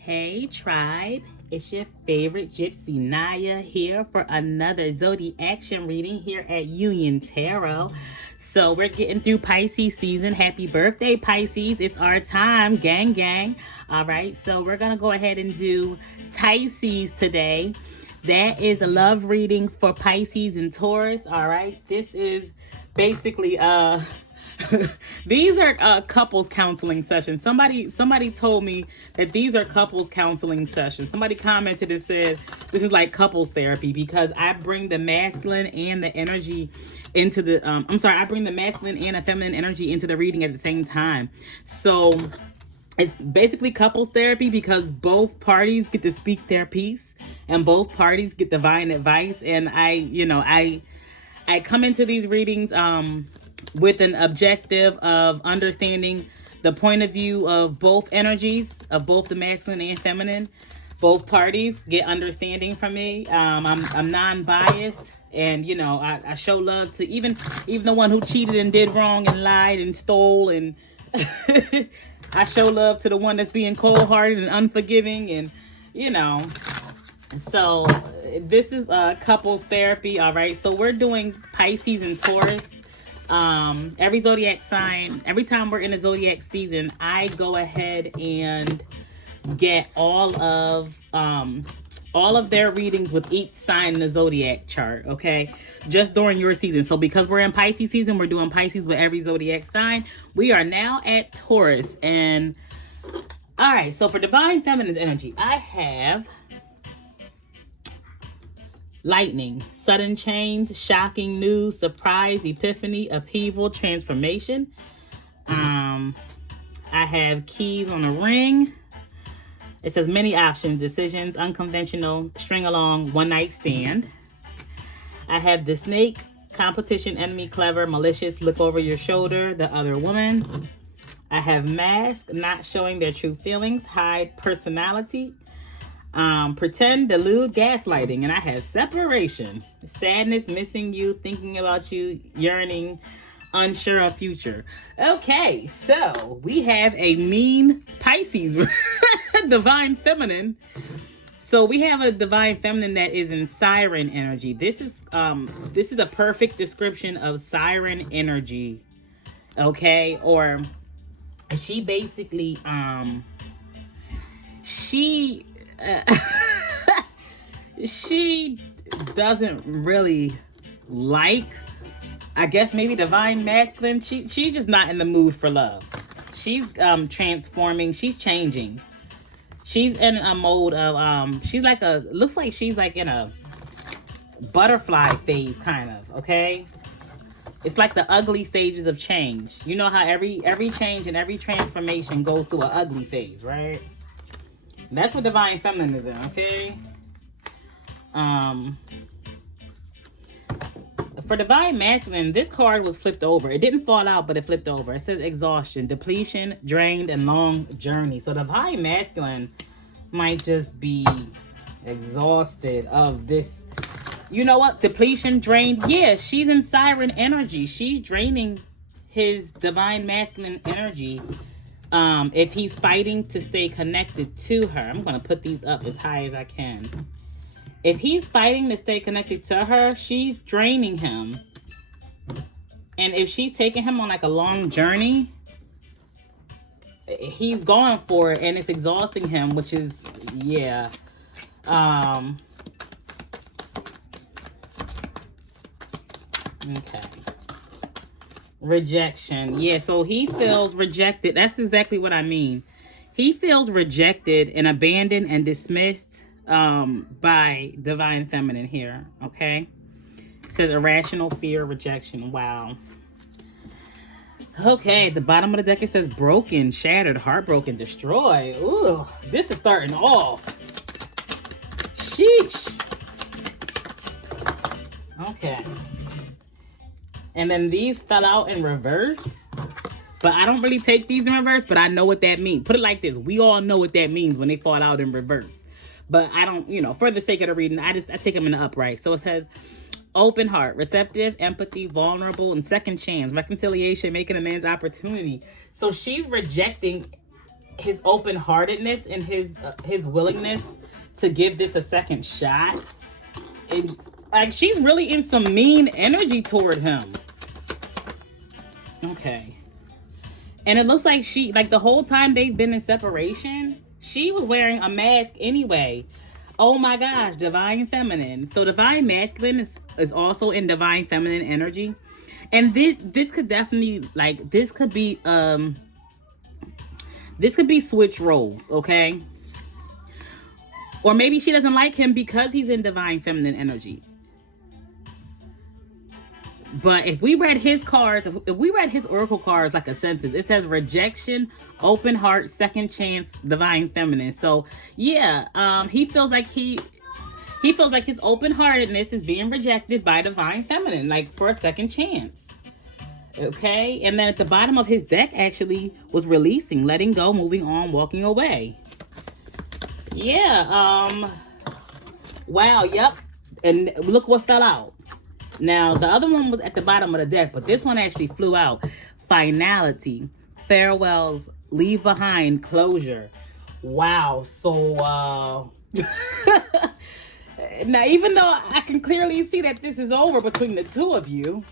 Hey tribe, it's your favorite Gypsy Naya here for another Zodiac action reading here at Union Tarot. So we're getting through Pisces season. Happy birthday, Pisces. It's our time, gang gang. All right, so we're going to go ahead and do Tisces today. That is a love reading for Pisces and Taurus. All right, this is basically these are couples counseling sessions. Somebody told me that these are couples counseling sessions. Somebody commented and said this is like couples therapy because I bring the masculine and the energy into the I bring the masculine and the feminine energy into the reading at the same time. So it's basically couples therapy because both parties get to speak their piece and both parties get divine advice. And I come into these readings with an objective of understanding the point of view of both energies, of both the masculine and feminine. Both parties get understanding from me. I'm non-biased, and I show love to even the one who cheated and did wrong and lied and stole, and I show love to the one that's being cold-hearted and unforgiving, and So this is couples therapy. All right, so we're doing Pisces and Taurus. Every zodiac sign, every time we're in a zodiac season, I go ahead and get all of their readings with each sign in the zodiac chart, okay? Just during your season. So because we're in Pisces season, we're doing Pisces with every zodiac sign. We are now at Taurus. And all right, so for divine feminine energy, I have lightning, sudden change, shocking news, surprise, epiphany, upheaval, transformation. I have keys on a ring. It says many options, decisions, unconventional, string along, one night stand. I have the snake, competition, enemy, clever, malicious, look over your shoulder, the other woman. I have mask, not showing their true feelings, hide personality. Pretend, delude, gaslighting. And I have separation, sadness, missing you, thinking about you, yearning, unsure of future. Okay, so we have a mean Pisces divine feminine. So we have a divine feminine that is in siren energy. This is a perfect description of siren energy. Okay, or she basically she doesn't really like, I guess, maybe divine masculine. She's just not in the mood for love. She's transforming. She's changing. She's in a mode of she's like looks like she's like in a butterfly phase, kind of. Okay, it's like the ugly stages of change. You know how every change and every transformation goes through an ugly phase, right? That's what divine feminine is in, okay? For divine masculine, this card was flipped over. It didn't fall out, but it flipped over. It says exhaustion, depletion, drained, and long journey. So divine masculine might just be exhausted of this. You know what? Depletion, drained. Yeah, she's in siren energy. She's draining his divine masculine energy. If he's fighting to stay connected to her, I'm going to put these up as high as I can. If he's fighting to stay connected to her, she's draining him. And if she's taking him on like a long journey, he's going for it and it's exhausting him, which is, yeah. Okay. Rejection. Yeah, so he feels rejected. That's exactly what I mean. He feels rejected and abandoned and dismissed by divine feminine here. Okay. It says irrational fear, rejection. Wow. Okay, at the bottom of the deck it says broken, shattered, heartbroken, destroyed. Ooh, this is starting off. Sheesh. Okay. And then these fell out in reverse. But I don't really take these in reverse, but I know what that means. Put it like this. We all know what that means when they fall out in reverse. But I don't, for the sake of the reading, I take them in the upright. So it says open heart, receptive, empathy, vulnerable, and second chance, reconciliation, making amends, opportunity. So she's rejecting his open-heartedness and his willingness to give this a second shot. And like, she's really in some mean energy toward him. Okay. And it looks like she, like, the whole time they've been in separation, she was wearing a mask anyway. Oh my gosh, divine feminine. So divine masculine is also in divine feminine energy. And this could definitely, like, this could be switch roles, okay? Or maybe she doesn't like him because he's in divine feminine energy. But if we read his cards, if we read his oracle cards like a sentence, it says rejection, open heart, second chance, divine feminine. So yeah, he feels like his open-heartedness is being rejected by divine feminine, like for a second chance. Okay, and then at the bottom of his deck actually was releasing, letting go, moving on, walking away. Yeah, wow, yep. And look what fell out. Now, the other one was at the bottom of the deck, but this one actually flew out. Finality, farewells, leave behind, closure. Wow. So, now, even though I can clearly see that this is over between the two of you,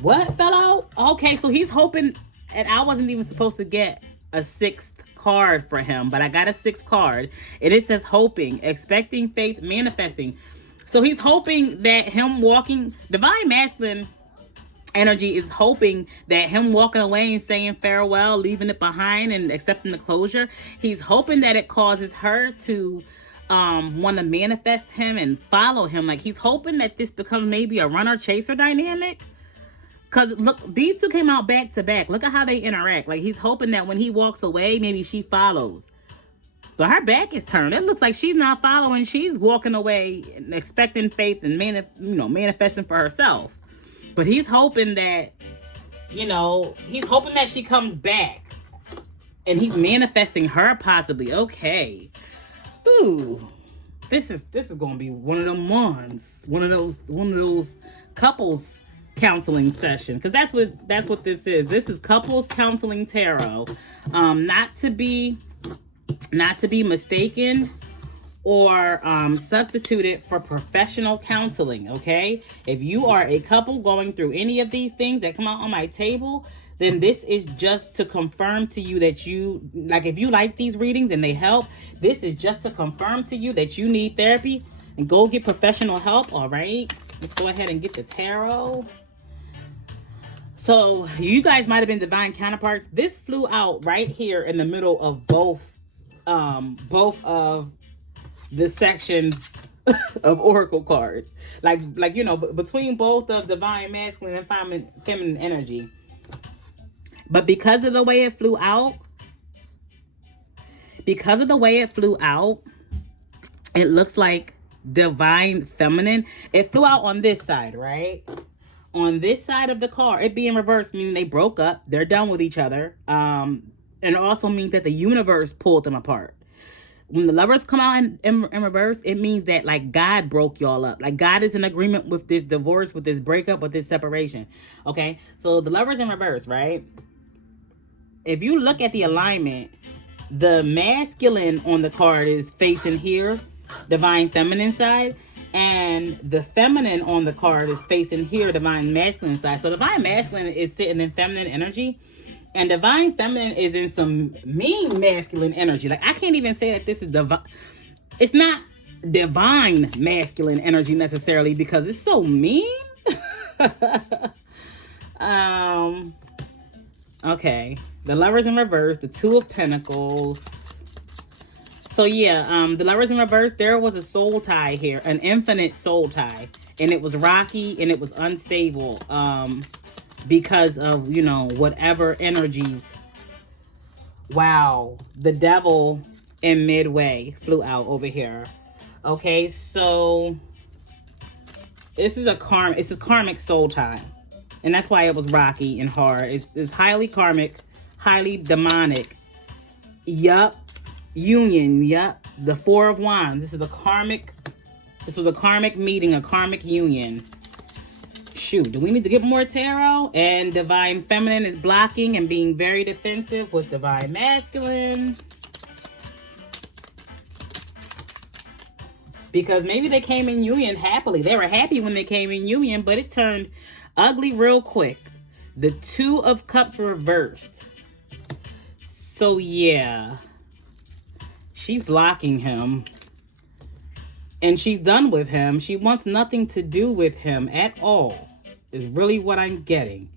what fell out? Okay, so he's hoping, and I wasn't even supposed to get a sixth card for him, but I got a sixth card, and it says hoping, expecting, faith, manifesting. So he's hoping that him walking, divine masculine energy is hoping that him walking away and saying farewell, leaving it behind and accepting the closure, he's hoping that it causes her to want to manifest him and follow him. Like, he's hoping that this becomes maybe a runner-chaser dynamic. Because look, these two came out back to back. Look at how they interact. Like, he's hoping that when he walks away, maybe she follows. But her back is turned. It looks like she's not following. She's walking away and expecting faith and manifesting for herself. But he's hoping that, he's hoping that she comes back. And he's manifesting her possibly. Okay. Ooh. This is gonna be one of them ones. One of those couples counseling session. Because that's what this is. This is couples counseling tarot. Not to be mistaken or substituted for professional counseling, okay? If you are a couple going through any of these things that come out on my table, then this is just to confirm to you that you, like, if you like these readings and they help, this is just to confirm to you that you need therapy and go get professional help, all right? Let's go ahead and get the tarot. So you guys might have been divine counterparts. This flew out right here in the middle of both of the sections of oracle cards, like between both of divine masculine and feminine energy. But because of the way it flew out, it looks like divine feminine. It flew out on this side, right? On this side of the card, it being reversed, meaning they broke up, they're done with each other. And it also means that the universe pulled them apart. When the lovers come out in reverse, it means that, like, God broke y'all up. Like, God is in agreement with this divorce, with this breakup, with this separation. Okay? So the lovers in reverse, right? If you look at the alignment, the masculine on the card is facing here, divine feminine side. And the feminine on the card is facing here, divine masculine side. So divine masculine is sitting in feminine energy. And divine feminine is in some mean masculine energy. Like, I can't even say that this is divine. It's not divine masculine energy necessarily because it's so mean. Okay. The lovers in reverse, the two of pentacles. So yeah, the lovers in reverse, there was a soul tie here, an infinite soul tie. And it was rocky and it was unstable. Because of, whatever energies. Wow. The devil in midway flew out over here. Okay, so this is a karmic soul tie. And that's why it was rocky and hard. It's highly karmic, highly demonic. Yup. Union. Yup. The Four of Wands. This was a karmic meeting, a karmic union. shoot, do we need to get more tarot? And Divine Feminine is blocking and being very defensive with Divine Masculine. Because maybe they came in union happily. They were happy when they came in union, but it turned ugly real quick. The Two of Cups reversed. So yeah, she's blocking him. And she's done with him. She wants nothing to do with him at all, is really what I'm getting.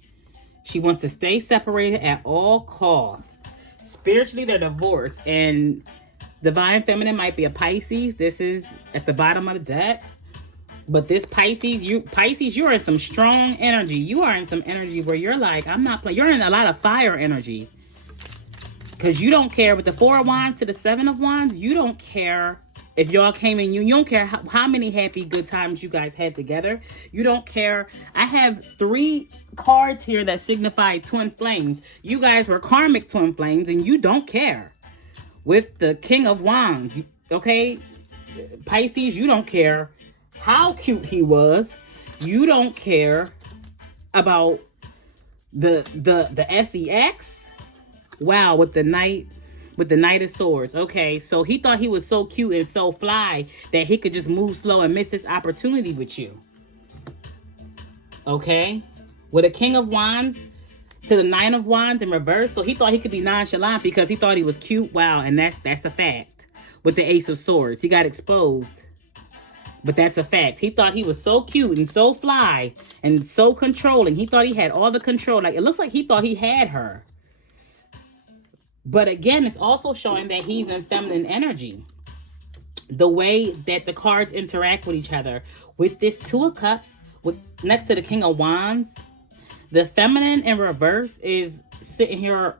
She wants to stay separated at all costs. Spiritually, they're divorced. And Divine Feminine might be a Pisces. This is at the bottom of the deck. But this Pisces, you're in some strong energy. You are in some energy where you're like, I'm not playing. You're in a lot of fire energy. Because you don't care. With the Four of Wands to the Seven of Wands, you don't care if y'all came in. You don't care how many happy, good times you guys had together. You don't care. I have 3 cards here that signify twin flames. You guys were karmic twin flames, and you don't care. With the King of Wands, okay? Pisces, you don't care how cute he was. You don't care about the sex. Wow, with the Knight of Swords. Okay, so he thought he was so cute and so fly that he could just move slow and miss this opportunity with you. Okay? With a King of Wands to the Nine of Wands in reverse. So he thought he could be nonchalant because he thought he was cute. Wow, and that's a fact. With the Ace of Swords, he got exposed. But that's a fact. He thought he was so cute and so fly and so controlling. He thought he had all the control. Like, it looks like he thought he had her. But again, it's also showing that he's in feminine energy. The way that the cards interact with each other. With this Two of Cups, next to the King of Wands, the feminine in reverse is sitting here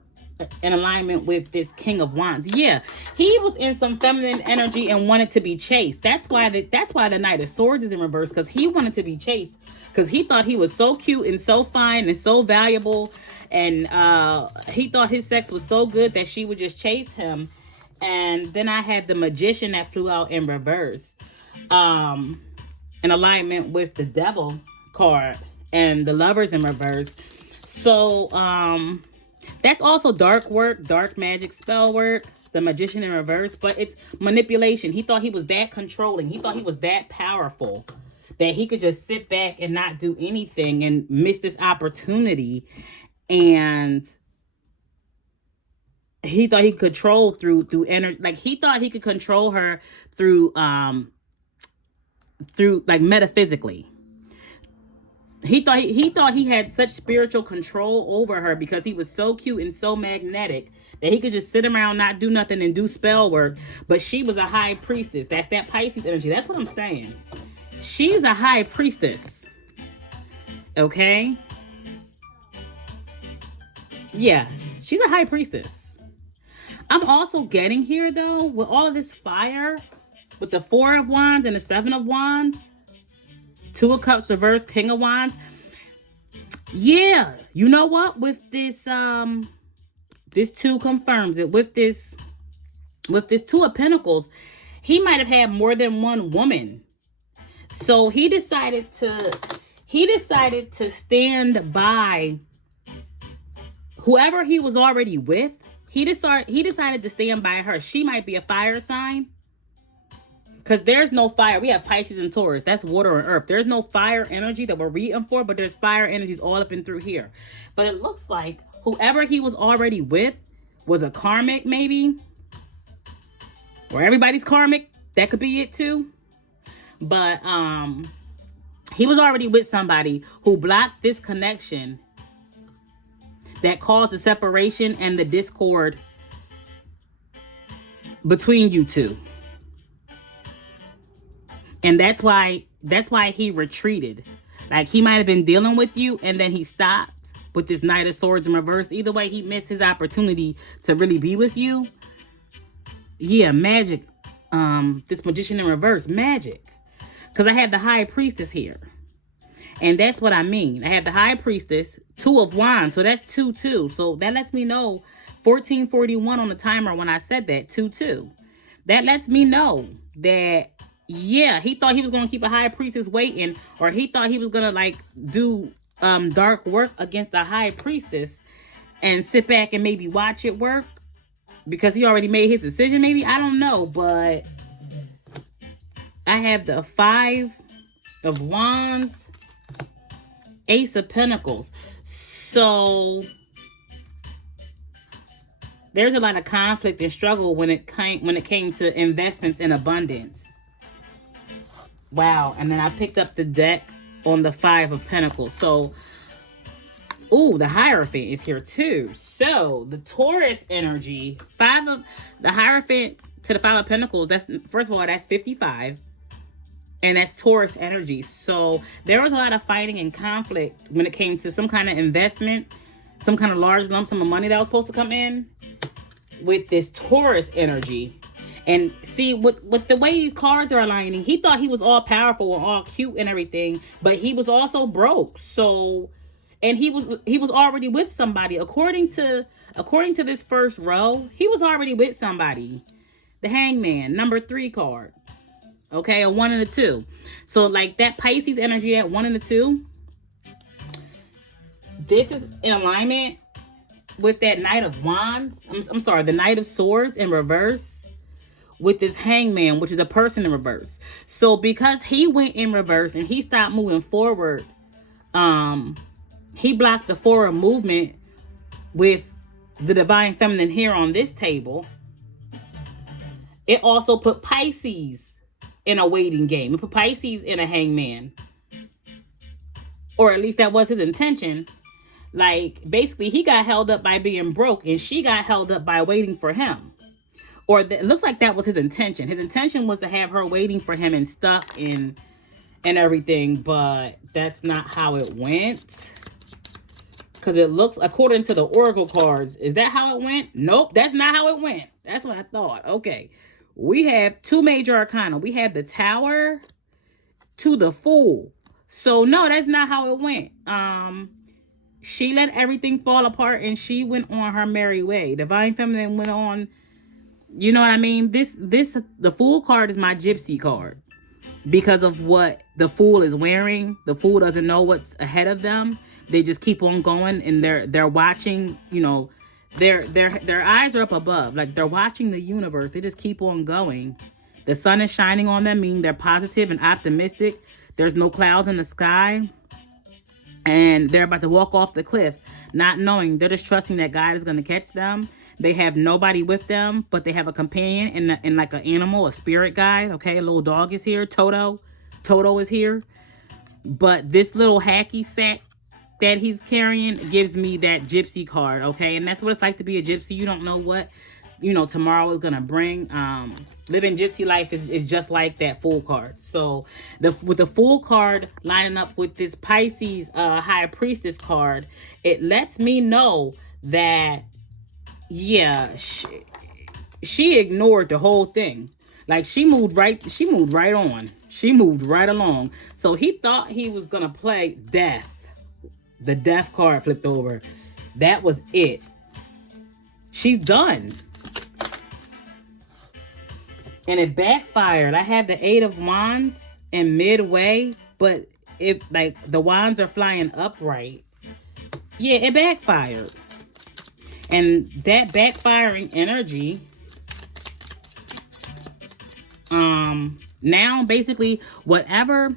in alignment with this King of Wands. Yeah, he was in some feminine energy and wanted to be chased. That's why the Knight of Swords is in reverse, because he wanted to be chased. Because he thought he was so cute and so fine and so valuable. And he thought his sex was so good that she would just chase him. And then I had the Magician that flew out in reverse. In alignment with the Devil card. And the Lovers in reverse. So that's also dark work. Dark magic spell work. The Magician in reverse. But it's manipulation. He thought he was that controlling. He thought he was that powerful. That he could just sit back and not do anything and miss this opportunity. And he thought he could control through energy. Like, he thought he could control her through like metaphysically. He thought he had such spiritual control over her because he was so cute and so magnetic that he could just sit around, not do nothing, and do spell work. But she was a high priestess. That's that Pisces energy. That's what I'm saying. She's a high priestess. Okay? Yeah, she's a high priestess. I'm also getting here, though, with all of this fire, with the Four of Wands and the Seven of Wands, Two of Cups reverse, King of Wands. Yeah, you know what? With this, this two confirms it. With this Two of Pentacles, he might have had more than one woman. So he decided to stand by whoever he was already with. He decided to stand by her. She might be a fire sign. Because there's no fire. We have Pisces and Taurus. That's water and earth. There's no fire energy that we're reading for, but there's fire energies all up and through here. But it looks like whoever he was already with was a karmic, maybe. Or everybody's karmic. That could be it too. But he was already with somebody who blocked this connection that caused the separation and the discord between you two. And that's why he retreated. Like, he might have been dealing with you and then he stopped with this Knight of Swords in reverse. Either way, he missed his opportunity to really be with you. Yeah, magic. This Magician in reverse, magic. Because I have the High Priestess here. And that's what I mean. I have the High Priestess, Two of Wands. So that's 2-2. So that lets me know 1441 on the timer when I said that, 2-2. That lets me know that, Yeah, he thought he was going to keep a high priestess waiting, or he thought he was going to like do dark work against the high priestess and sit back and maybe watch it work because he already made his decision. Maybe, I don't know, but I have the 5 of Wands, Ace of Pentacles. So there's a lot of conflict and struggle when it came to investments in abundance. Wow. And then I picked up the deck on the 5 of Pentacles. So, ooh, the Hierophant is here too. So the Taurus energy, the Hierophant to the 5 of Pentacles, that's, first of all, that's 55. And that's Taurus energy. So there was a lot of fighting and conflict when it came to some kind of investment, some kind of large lump sum of money that was supposed to come in with this Taurus energy. And see, with the way these cards are aligning, he thought he was all powerful and all cute and everything, but he was also broke. So, and he was already with somebody. According to this first row, he was already with somebody. The Hangman, number 3 card. Okay, a 1 and a 2. So like that Pisces energy at 1 and a 2, this is in alignment with that Knight of Wands. I'm sorry, the Knight of Swords in reverse with this Hangman, which is a person in reverse. So because he went in reverse and he stopped moving forward, he blocked the forward movement with the Divine Feminine here on this table. It also put Pisces in a waiting game. It put Pisces in a hangman. Or at least that was his intention. Like, basically, he got held up by being broke, and she got held up by waiting for him. Or it looks like that was his intention. His intention was to have her waiting for him and stuck and everything, but that's not how it went. Because it looks, according to the Oracle cards, is that how it went? Nope, that's not how it went. That's what I thought. Okay. We have 2 major arcana. We have the Tower to the Fool. So, no, that's not how it went. She let everything fall apart and she went on her merry way. Divine Feminine went on, you know what I mean? The Fool card is my gypsy card. Because of what the Fool is wearing. The Fool doesn't know what's ahead of them. They just keep on going and they're watching, you know, their eyes are up above. Like they're watching the universe. They just keep on going. The sun is shining on them, meaning they're positive and optimistic. There's no clouds in the sky. And they're about to walk off the cliff, not knowing. They're just trusting that God is going to catch them. They have nobody with them, but they have a companion and like an animal, a spirit guide. Okay, a little dog is here. Toto is here. But this little hacky sack that he's carrying gives me that gypsy card. Okay, and that's what it's like to be a gypsy. You don't know what, you know, tomorrow is going to bring. Living gypsy life is just like that Fool card. So with the Fool card lining up with this Pisces High Priestess card, it lets me know that, yeah, she ignored the whole thing. Like she moved right on. She moved right along. So he thought he was going to play death. The death card flipped over. That was it. She's done. And it backfired. I had the 8 of Wands in midway, but if like the wands are flying upright, yeah, it backfired. And that backfiring energy, now basically whatever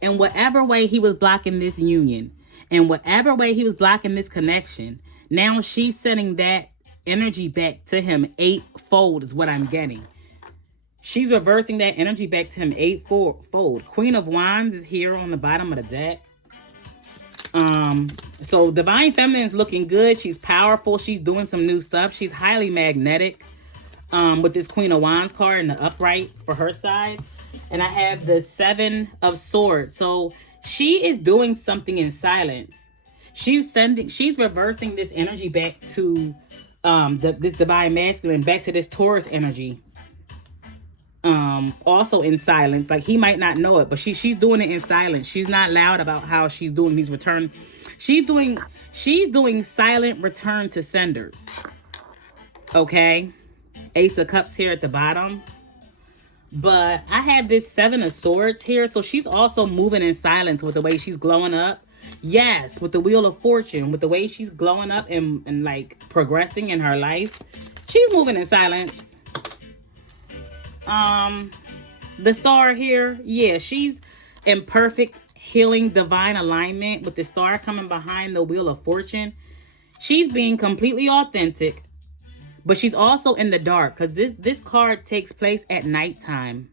way he was blocking this union, and whatever way he was blocking this connection, now she's sending that energy back to him 8-fold is what I'm getting. She's reversing that energy back to him 8-fold. Queen of Wands is here on the bottom of the deck. So Divine Feminine is looking good. She's powerful. She's doing some new stuff. She's highly magnetic. With this Queen of Wands card in the upright for her side. And I have the 7 of Swords. So she is doing something in silence. She's reversing this energy back to this Divine Masculine, back to this Taurus energy. Also in silence. Like he might not know it, but she's doing it in silence. She's not loud about how she's doing these return. She's doing silent return to senders. Okay. Ace of Cups here at the bottom. But I have this Seven of Swords here. So she's also moving in silence with the way she's glowing up. Yes, with the Wheel of Fortune, with the way she's glowing up and like progressing in her life. She's moving in silence. The star here, yeah, she's in perfect healing divine alignment with the star coming behind the Wheel of Fortune. She's being completely authentic, but she's also in the dark because this card takes place at nighttime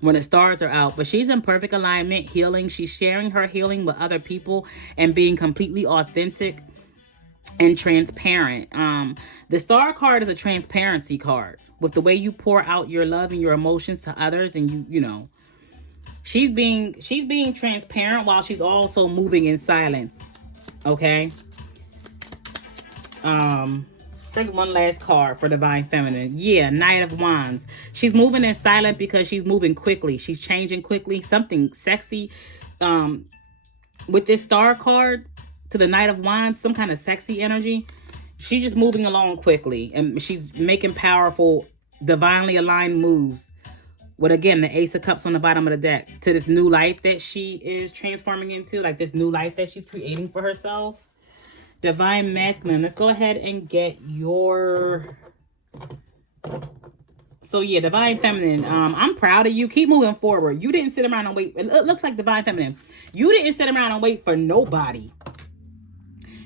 when the stars are out. But she's in perfect alignment, healing. She's sharing her healing with other people and being completely authentic and transparent. The star card is a transparency card with the way you pour out your love and your emotions to others, and you know, she's being transparent while she's also moving in silence. Okay. Here's one last card for Divine Feminine. Yeah, Knight of Wands. She's moving in silent because she's moving quickly. She's changing quickly. Something sexy. With this star card to the Knight of Wands, some kind of sexy energy. She's just moving along quickly. And she's making powerful, divinely aligned moves. With, again, the Ace of Cups on the bottom of the deck. To this new life that she is transforming into. Like this new life that she's creating for herself. Divine Masculine. Let's go ahead and get your... So yeah, Divine Feminine. I'm proud of you. Keep moving forward. You didn't sit around and wait. It looks like Divine Feminine. You didn't sit around and wait for nobody.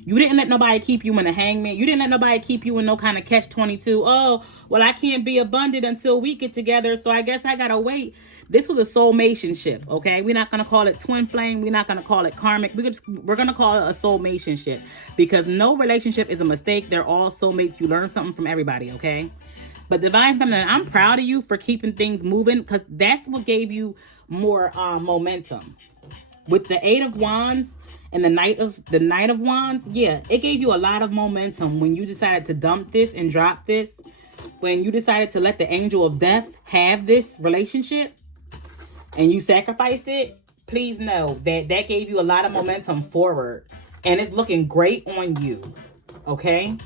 You didn't let nobody keep you in a hangman. You didn't let nobody keep you in no kind of catch-22. Oh, well, I can't be abundant until we get together, so I guess I gotta wait. This was a soulmationship, okay? We're not gonna call it twin flame. We're not gonna call it karmic. We're gonna call it a soulmationship because no relationship is a mistake. They're all soulmates. You learn something from everybody, okay? But Divine Feminine, I'm proud of you for keeping things moving because that's what gave you more momentum. With the Eight of Wands and the Knight of Wands, yeah, it gave you a lot of momentum when you decided to dump this and drop this. When you decided to let the Angel of Death have this relationship and you sacrificed it, please know that that gave you a lot of momentum forward. And it's looking great on you, okay?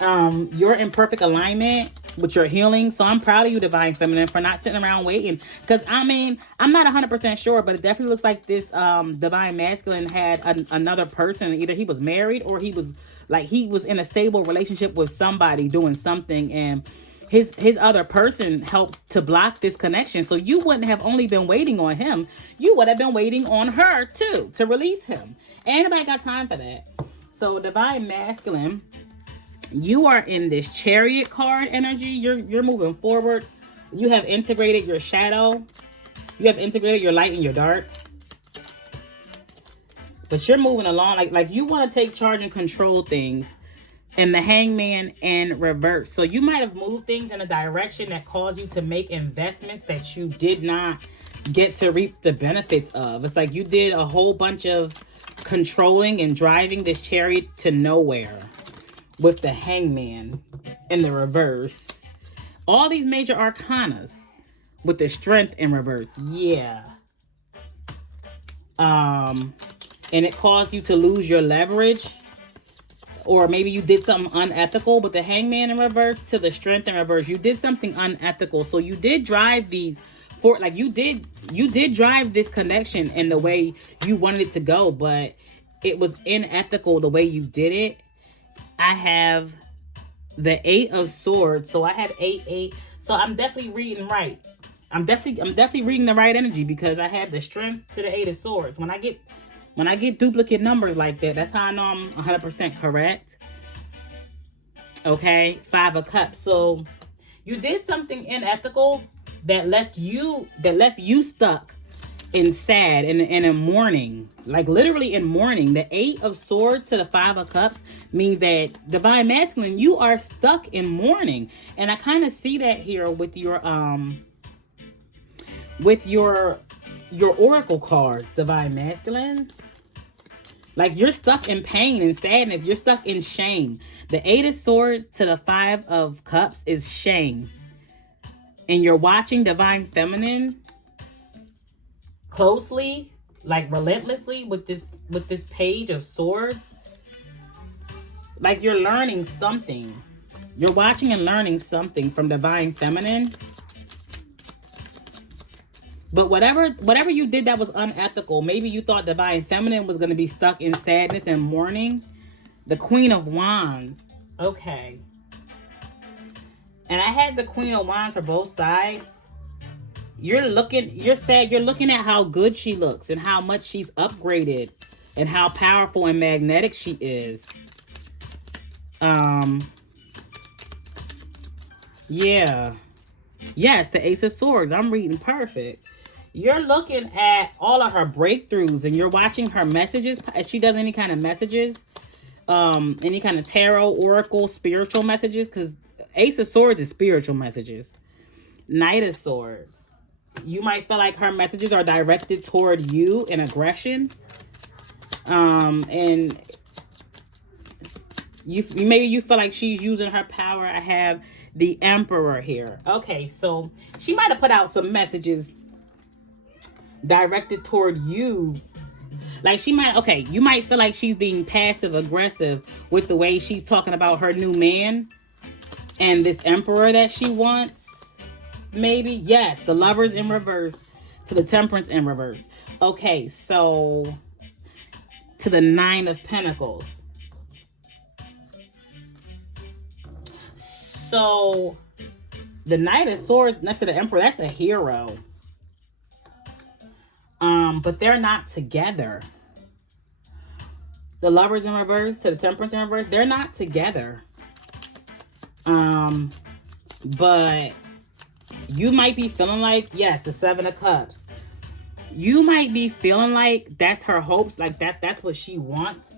You're in perfect alignment with your healing. So I'm proud of you, Divine Feminine, for not sitting around waiting. Because, I mean, I'm not 100% sure, but it definitely looks like this Divine Masculine had another person. Either he was married or he was in a stable relationship with somebody doing something. And his other person helped to block this connection. So you wouldn't have only been waiting on him. You would have been waiting on her, too, to release him. Ain't nobody got time for that. So Divine Masculine... You are in this Chariot card energy. You're moving forward. You have integrated your shadow. You have integrated your light and your dark. But you're moving along. Like you want to take charge and control things. And the Hangman in reverse. So you might have moved things in a direction that caused you to make investments that you did not get to reap the benefits of. It's like you did a whole bunch of controlling and driving this Chariot to nowhere. With the Hangman in the reverse. All these major arcanas with the Strength in reverse. Yeah. And it caused you to lose your leverage. Or maybe you did something unethical with the Hangman in reverse to the Strength in reverse. You did something unethical. So you did drive these for, like, you did drive this connection in the way you wanted it to go, but it was unethical the way you did it. I have the Eight of Swords. So I have 8. So I'm definitely reading right. I'm definitely reading the right energy because I have the Strength to the 8 of Swords. When I get duplicate numbers like that, that's how I know I'm 100% correct. Okay, 5 of Cups. So you did something unethical that left you stuck in sad and in mourning, like literally in mourning. The 8 of Swords to the 5 of Cups means that Divine Masculine, you are stuck in mourning, and I kind of see that here with your Oracle cards, Divine Masculine. Like you're stuck in pain and sadness. You're stuck in shame. The 8 of Swords to the 5 of Cups is shame, and you're watching Divine Feminine closely, like relentlessly with this Page of Swords. Like you're learning something. You're watching and learning something from Divine Feminine. But whatever you did that was unethical, maybe you thought divine feminine was going to be stuck in sadness and mourning. The Queen of Wands. Okay. And I had the Queen of Wands for both sides. You're sad. You're looking at how good she looks and how much she's upgraded and how powerful and magnetic she is. Yeah. Yes, the Ace of Swords. I'm reading perfect. You're looking at all of her breakthroughs and you're watching her messages. If she does any kind of messages, any kind of tarot, oracle, spiritual messages, because Ace of Swords is spiritual messages. Knight of Swords. You might feel like her messages are directed toward you in aggression. And maybe you feel like she's using her power. I have the Emperor here. Okay, so she might have put out some messages directed toward you. Like she might, okay, you might feel like she's being passive aggressive with the way she's talking about her new man and this Emperor that she wants. Maybe, yes, the Lovers in reverse to the Temperance in reverse. Okay, so to the Nine of Pentacles. So the Knight of Swords next to the Emperor, that's a hero. But they're not together. The Lovers in reverse to the Temperance in reverse, they're not together. But you might be feeling like, yes, the Seven of Cups. You might be feeling like that's her hopes, like that's what she wants.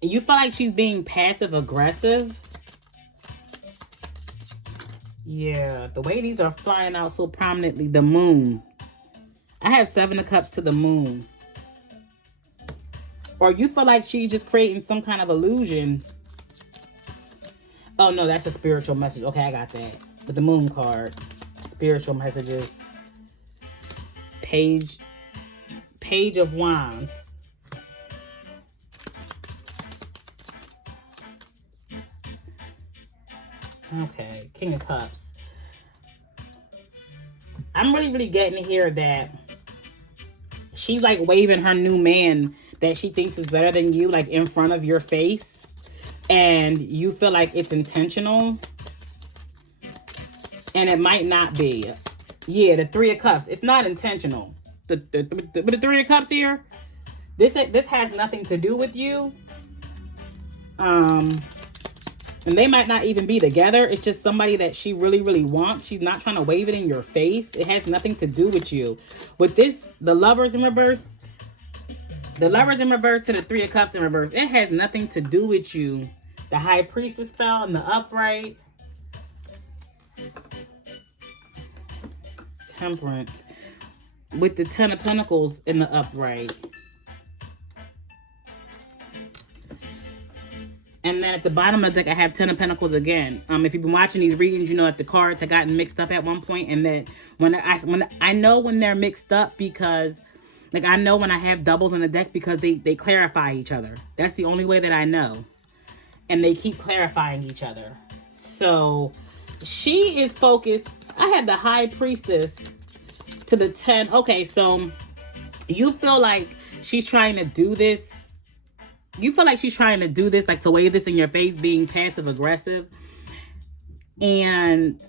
And you feel like she's being passive aggressive. Yeah, the way these are flying out so prominently, the Moon. I have Seven of Cups to the Moon. Or you feel like she's just creating some kind of illusion. Oh, no, that's a spiritual message. Okay, I got that. But the Moon card. Spiritual messages. Page of Wands. Okay, King of Cups. I'm really getting here that she's like waving her new man that she thinks is better than you, like in front of your face. And you feel like it's intentional. And it might not be. Yeah, the Three of Cups. It's not intentional. The Three of Cups here, this has nothing to do with you. And they might not even be together. It's just somebody that she really wants. She's not trying to wave it in your face. It has nothing to do with you. With this, the Lovers in reverse. The Lovers in reverse to the Three of Cups in reverse. It has nothing to do with you. The High Priestess fell in the upright. Temperance. With the Ten of Pentacles in the upright. And then at the bottom of the deck, I have Ten of Pentacles again. If you've been watching these readings, you know that the cards had gotten mixed up at one point, and that when I know when they're mixed up because, like, I know when I have doubles in the deck because they clarify each other. That's the only way that I know, and they keep clarifying each other. So she is focused. I have the High Priestess to the 10. Okay, so you feel like she's trying to do this. You feel like she's trying to do this, like to wave this in your face, being passive aggressive, and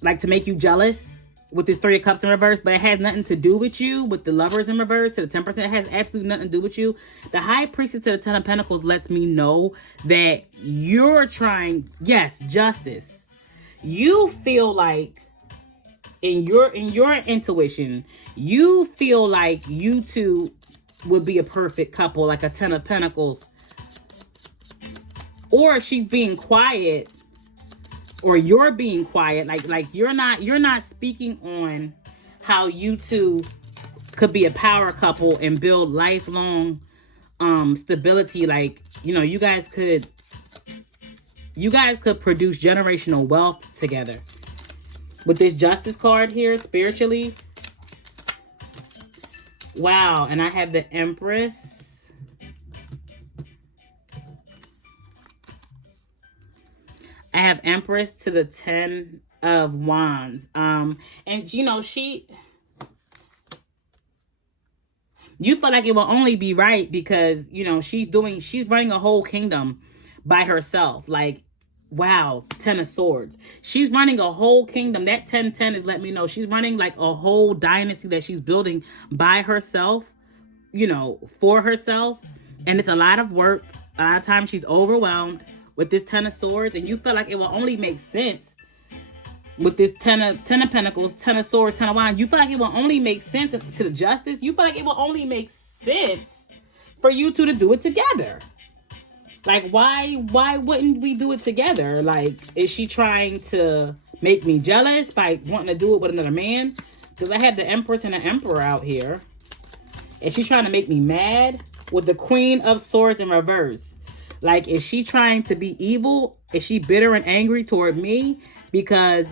like to make you jealous with this Three of Cups in reverse, but it has nothing to do with you. With the Lovers in reverse to the Temperance, it has absolutely nothing to do with you. The High Priestess to the Ten of Pentacles lets me know that you're trying, yes, justice. You feel like in your intuition, you feel like you two would be a perfect couple, like a Ten of Pentacles. Or she's being quiet, or you're being quiet, like you're not speaking on how you two could be a power couple and build lifelong stability. Like, you know, you guys could produce generational wealth together. With this Justice card here, spiritually. Wow, and I have the Empress. I have Empress to the 10 of Wands. And you know, you feel like it will only be right because, you know, she's running a whole kingdom by herself. Like, wow, 10 of Swords. She's running a whole kingdom. That 10-10 is letting me know she's running like a whole dynasty that she's building by herself, you know, for herself. And it's a lot of work. A lot of times she's overwhelmed with this 10 of Swords. And you feel like it will only make sense with this 10 of Pentacles, 10 of Swords, 10 of Wands. You feel like it will only make sense to the Justice. You feel like it will only make sense for you two to do it together. Like, why wouldn't we do it together? Like, is she trying to make me jealous by wanting to do it with another man? Because I have the Empress and the Emperor out here. Is she trying to make me mad? With the Queen of Swords in reverse. Like, is she trying to be evil? Is she bitter and angry toward me? Because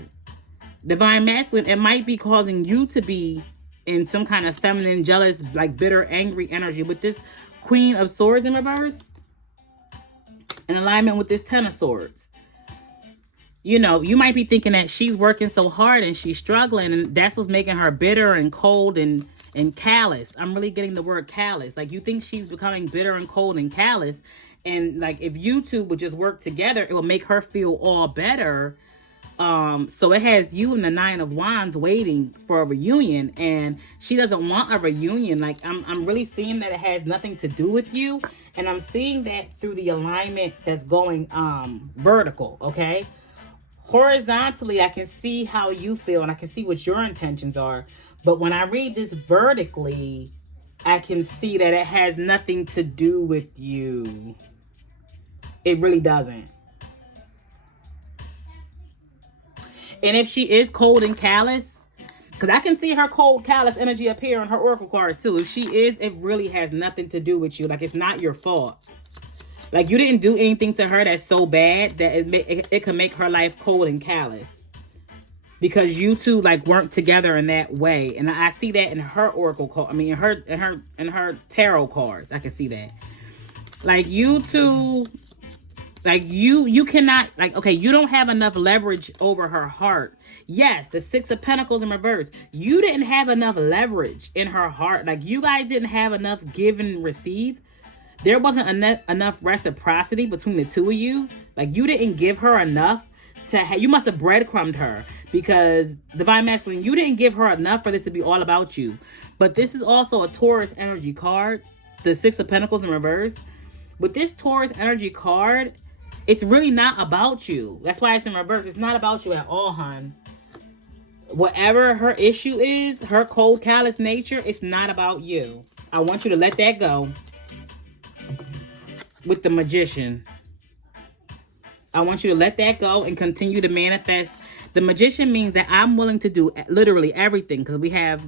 Divine Masculine, it might be causing you to be in some kind of feminine, jealous, like bitter, angry energy with this Queen of Swords in reverse. In alignment with this 10 of Swords. You know, you might be thinking that she's working so hard and she's struggling, and that's what's making her bitter and cold and callous. I'm really getting the word callous. Like, you think she's becoming bitter and cold and callous, and like if you two would just work together, it will make her feel all better. So it has you and the 9 of Wands waiting for a reunion, and she doesn't want a reunion. Like, I'm really seeing that it has nothing to do with you, and I'm seeing that through the alignment that's going vertical, okay? Horizontally, I can see how you feel and I can see what your intentions are. But when I read this vertically, I can see that it has nothing to do with you. It really doesn't. And if she is cold and callous, because I can see her cold, callous energy appear on her oracle cards too. If she is, it really has nothing to do with you. Like, it's not your fault. Like, you didn't do anything to her that's so bad that it could make her life cold and callous. Because you two, like, weren't together in that way. And I see that in her oracle card. I mean, in her tarot cards. I can see that. Like, you two, like, you cannot, like, okay, you don't have enough leverage over her heart. Yes, the 6 of Pentacles in reverse. You didn't have enough leverage in her heart. Like, you guys didn't have enough give and receive. There wasn't enough reciprocity between the two of you. Like, you didn't give her enough to you must have breadcrumbed her, because Divine Masculine, you didn't give her enough for this to be all about you. But this is also a Taurus energy card, the 6 of Pentacles in reverse. With this Taurus energy card, it's really not about you. That's why it's in reverse. It's not about you at all, hon. Whatever her issue is, her cold, callous nature, it's not about you. I want you to let that go. With the Magician, I want you to let that go and continue to manifest. The Magician means that I'm willing to do literally everything, because we have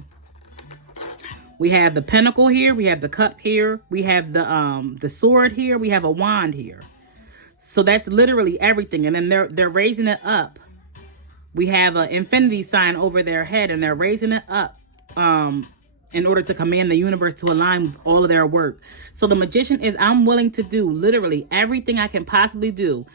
the Pentacle here, we have the Cup here, we have the Sword here, we have a Wand here. So that's literally everything. And then they're raising it up. We have an infinity sign over their head, and they're raising it up in order to command the universe to align with all of their work. So the Magician is, I'm willing to do literally everything I can possibly do.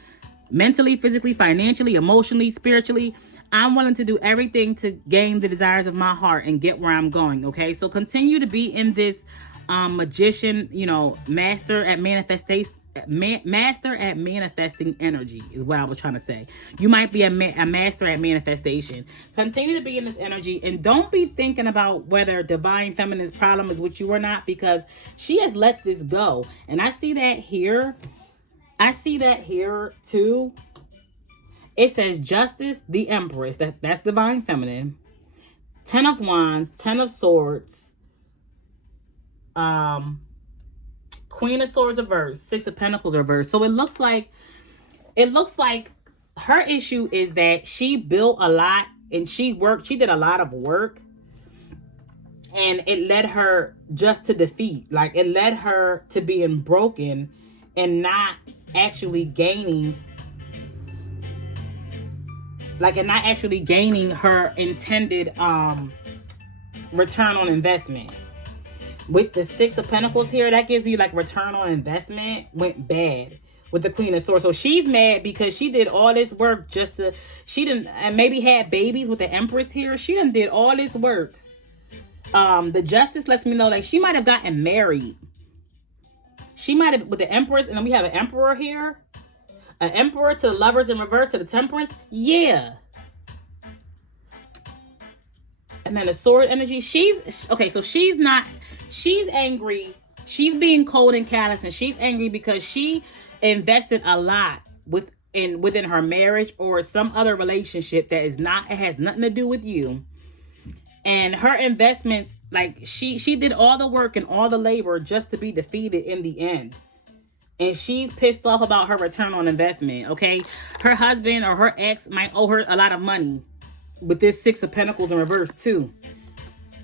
Mentally, physically, financially, emotionally, spiritually. I'm willing to do everything to gain the desires of my heart and get where I'm going, okay? So continue to be in this Magician, you know, master at manifestation. Master at manifesting energy is what I was trying to say. You might be a master at manifestation. Continue to be in this energy, and don't be thinking about whether Divine Feminine's problem is with you or not, because she has let this go. And I see that here. I see that here too. It says Justice, the Empress. That's Divine Feminine. 10 of Wands, 10 of Swords. Queen of Swords reverse, 6 of Pentacles reverse. So it looks like her issue is that she built a lot and she did a lot of work, and it led her just to defeat. Like, it led her to being broken and not actually gaining her intended return on investment. With the 6 of Pentacles here, that gives me like return on investment went bad. with the Queen of Swords. So she's mad because she did all this work just to, she didn't, and maybe had babies with the Empress here. She done did all this work. The Justice lets me know like she might have gotten married. She might have with the Empress, and then we have an Emperor here. An Emperor to the Lovers in reverse to the Temperance. Yeah. And then the Sword energy. She's okay, so she's angry. She's being cold and callous, and she's angry because she invested a lot within her marriage or some other relationship that is not, it has nothing to do with you. And her investments, like she did all the work and all the labor just to be defeated in the end. And she's pissed off about her return on investment, okay? Her husband or her ex might owe her a lot of money with this Six of Pentacles in reverse too.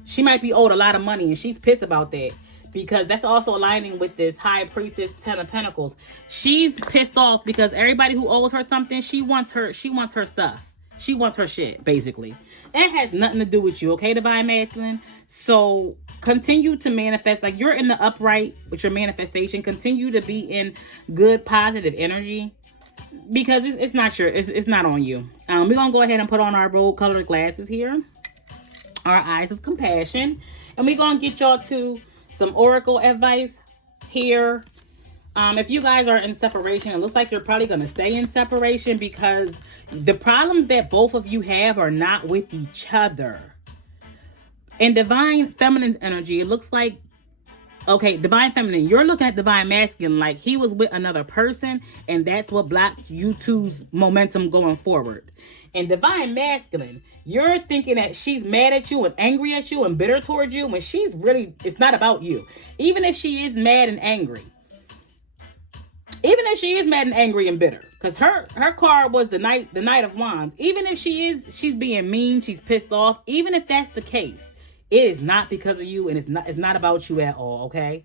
She might be owed a lot of money, and she's pissed about that because that's also aligning with this High Priestess, Ten of Pentacles. She's pissed off because everybody who owes her something, she wants her stuff. She wants her shit, basically. It has nothing to do with you, okay, Divine Masculine? So continue to manifest. Like, you're in the upright with your manifestation. Continue to be in good, positive energy because it's not it's not on you. We're going to go ahead and put on our gold-colored glasses here, our eyes of compassion, and we're going to get y'all to some oracle advice here. If you guys are in separation, it looks like you're probably going to stay in separation because the problems that both of you have are not with each other. In Divine Feminine's energy, it looks like, okay, Divine Feminine, you're looking at Divine Masculine like he was with another person, and that's what blocked you two's momentum going forward. In Divine Masculine, you're thinking that she's mad at you and angry at you and bitter towards you when she's really, it's not about you. Even if she is mad and angry. Even if she is mad and angry and bitter, because her card was the Knight of Wands. Even if she's being mean, she's pissed off. Even if that's the case, it is not because of you, and it's not about you at all. Okay,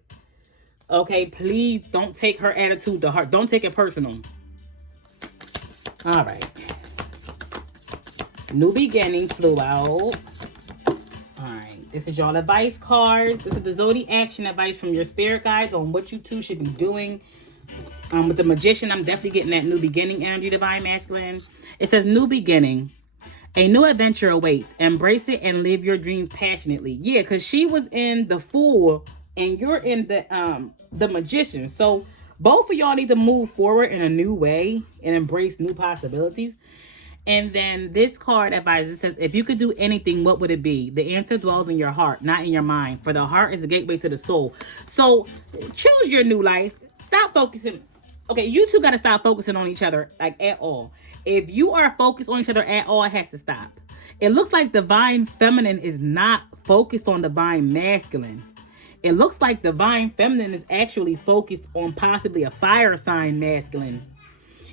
okay. Please don't take her attitude to heart. Don't take it personal. All right. New beginning flew out. All right. This is y'all advice cards. This is the Zodiac action advice from your spirit guides on what you two should be doing. With the Magician, I'm definitely getting that new beginning energy, Divine Masculine. It says, new beginning. A new adventure awaits. Embrace it and live your dreams passionately. Yeah, because she was in the Fool and you're in the Magician. So both of y'all need to move forward in a new way and embrace new possibilities. And then this card advises, says, if you could do anything, what would it be? The answer dwells in your heart, not in your mind. For the heart is the gateway to the soul. So choose your new life. Stop focusing. Okay, you two got to stop focusing on each other, like, at all. If you are focused on each other at all, it has to stop. It looks like Divine Feminine is not focused on Divine Masculine. It looks like Divine Feminine is actually focused on possibly a fire sign masculine.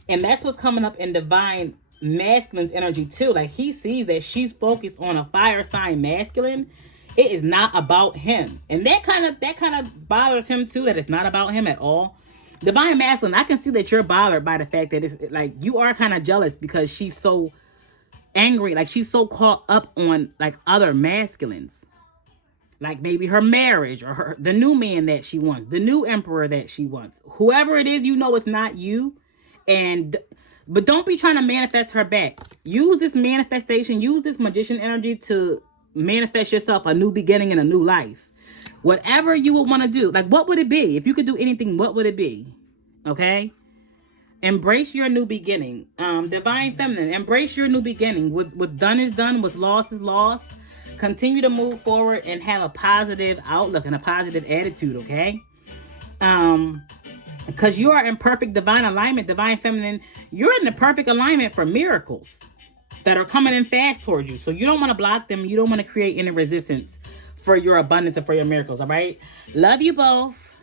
And that's what's coming up in Divine Masculine's energy, too. Like, he sees that she's focused on a fire sign masculine. It is not about him. And that kind of bothers him, too, that it's not about him at all. Divine Masculine, I can see that you're bothered by the fact that it's like you are kind of jealous because she's so angry, like she's so caught up on like other masculines, like maybe her marriage or the new man that she wants, the new emperor that she wants, whoever it is. You know it's not you, but don't be trying to manifest her back. Use this manifestation, use this Magician energy to manifest yourself a new beginning and a new life. Whatever you would want to do. Like, what would it be? If you could do anything, what would it be? Okay? Embrace your new beginning. Divine Feminine, embrace your new beginning. What's done is done. What's lost is lost. Continue to move forward and have a positive outlook and a positive attitude, okay? Because you are in perfect divine alignment, Divine Feminine. You're in the perfect alignment for miracles that are coming in fast towards you. So you don't want to block them. You don't want to create any resistance for your abundance and for your miracles, all right? Love you both.